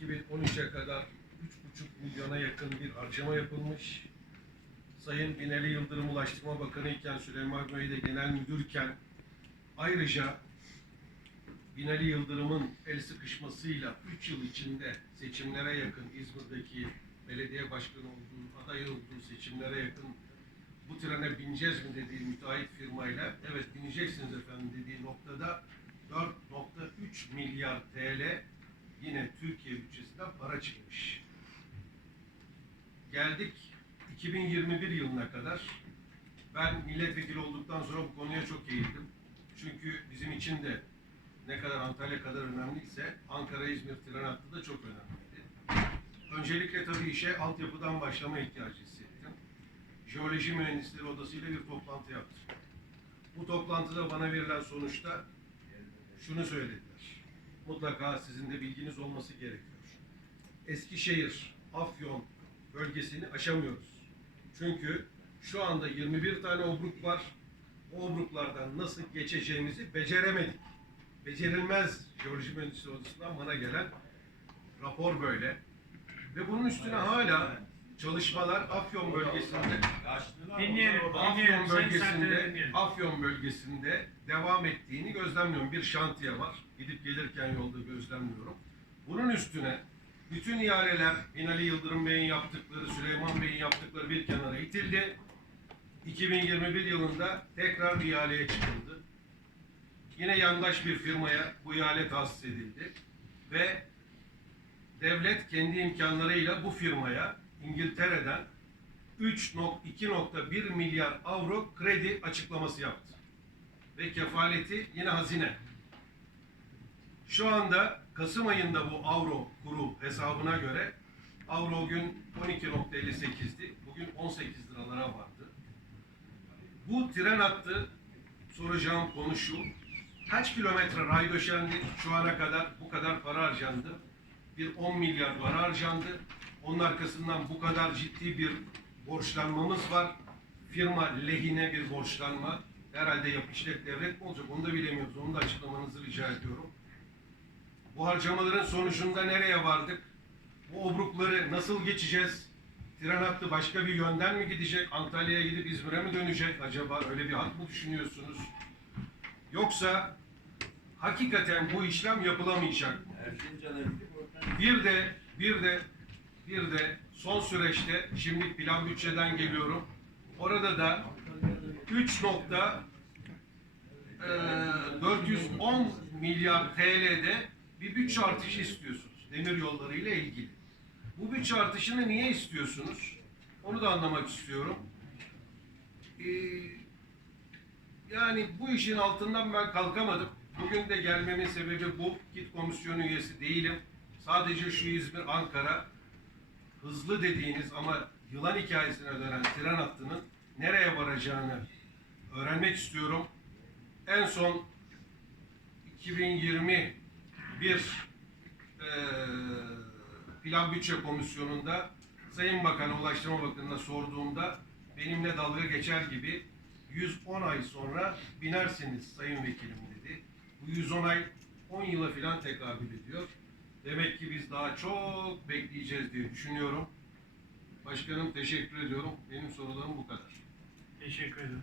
2013'e kadar 3,5 milyona yakın bir harcama yapılmış. Sayın Binali Yıldırım Ulaştırma Bakanı iken Süleyman Bey genel müdürken ayrıca Binali Yıldırım'ın el sıkışmasıyla 3 yıl içinde seçimlere yakın İzmir'deki belediye başkanı olduğu, aday olduğu seçimlere yakın bu trene bineceğiz mi dediği müteahhit firmayla evet bineceksiniz efendim dediği noktada 4.3 milyar TL yine Türkiye bütçesinden para çıkmış. Geldik 2021 yılına kadar. Ben milletvekili olduktan sonra bu konuya çok eğildim. Çünkü bizim için de ne kadar Antalya kadar önemliyse Ankara-İzmir tren hattı da çok önemliydi. Öncelikle tabii işe altyapıdan başlama ihtiyacı hissettim. Jeoloji Mühendisleri Odası ile bir toplantı yaptım. Bu toplantıda bana verilen sonuçta şunu söylediler. Mutlaka sizin de bilginiz olması gerekiyor. Eskişehir, Afyon bölgesini aşamıyoruz. Çünkü şu anda 21 tane obruk var. O obruklardan nasıl geçeceğimizi beceremedik. Becerilmez Jeoloji Mühendisleri Odası'ndan bana gelen rapor böyle. Ve bunun üstüne hala çalışmalar Afyon bölgesinde Dinleyelim, dinleyelim. Afyon Sayın Serdar'ı bölgesinde dinleyelim. Afyon bölgesinde devam ettiğini gözlemliyorum. Bir şantiye var. Gidip gelirken yolda gözlemliyorum. Bunun üstüne bütün ihaleler Binali Yıldırım Bey'in yaptıkları, Süleyman Bey'in yaptıkları bir kenara itildi. 2021 yılında tekrar bir ihaleye çıkıldı. Yine yandaş bir firmaya bu ihale tahsis edildi. Ve devlet kendi imkanlarıyla bu firmaya İngiltere'den 3.2.1 milyar avro kredi açıklaması yaptı. Ve kefaleti yine hazine. Şu anda Kasım ayında bu avro kuru hesabına göre avro gün 12.58'di. Bugün 18 liralara vardı. Bu tren hattı soracağım konu şu. Kaç kilometre ray döşendi şu ana kadar bu kadar para harcandı. Bir 10 milyar para harcandı. Onun arkasından bu kadar ciddi bir borçlanmamız var. Firma lehine bir borçlanma. Herhalde yap işlet devlet mi olacak onu da bilemiyoruz. Onu da açıklamanızı rica ediyorum. Bu harcamaların sonucunda nereye vardık? Bu obrukları nasıl geçeceğiz? Tren hattı başka bir yönden mi gidecek? Antalya'ya gidip İzmir'e mi dönecek acaba? Öyle bir hat mı düşünüyorsunuz? Yoksa hakikaten bu işlem yapılamayacak mı? Bir de bir de bir de son süreçte şimdi plan bütçeden geliyorum. Orada da 3 nokta e, 410 milyar TL'de bir bütçe artışı istiyorsunuz demir yolları ile ilgili. Bu bütçe artışını niye istiyorsunuz? Onu da anlamak istiyorum. Ee, yani bu işin altından ben kalkamadım. Bugün de gelmemin sebebi bu. Kit komisyonu üyesi değilim. Sadece şu İzmir, Ankara hızlı dediğiniz ama yılan hikayesine dönen tren hattının nereye varacağını öğrenmek istiyorum. En son 2021 eee Plan Bütçe Komisyonu'nda Sayın Bakan'a, Ulaştırma Bakanı'na sorduğumda benimle dalga geçer gibi 110 ay sonra binersiniz Sayın Vekilim dedi. Bu 110 ay 10 yıla filan tekabül ediyor. Demek ki biz daha çok bekleyeceğiz diye düşünüyorum. Başkanım teşekkür ediyorum. Benim sorularım bu kadar. Teşekkür ederim.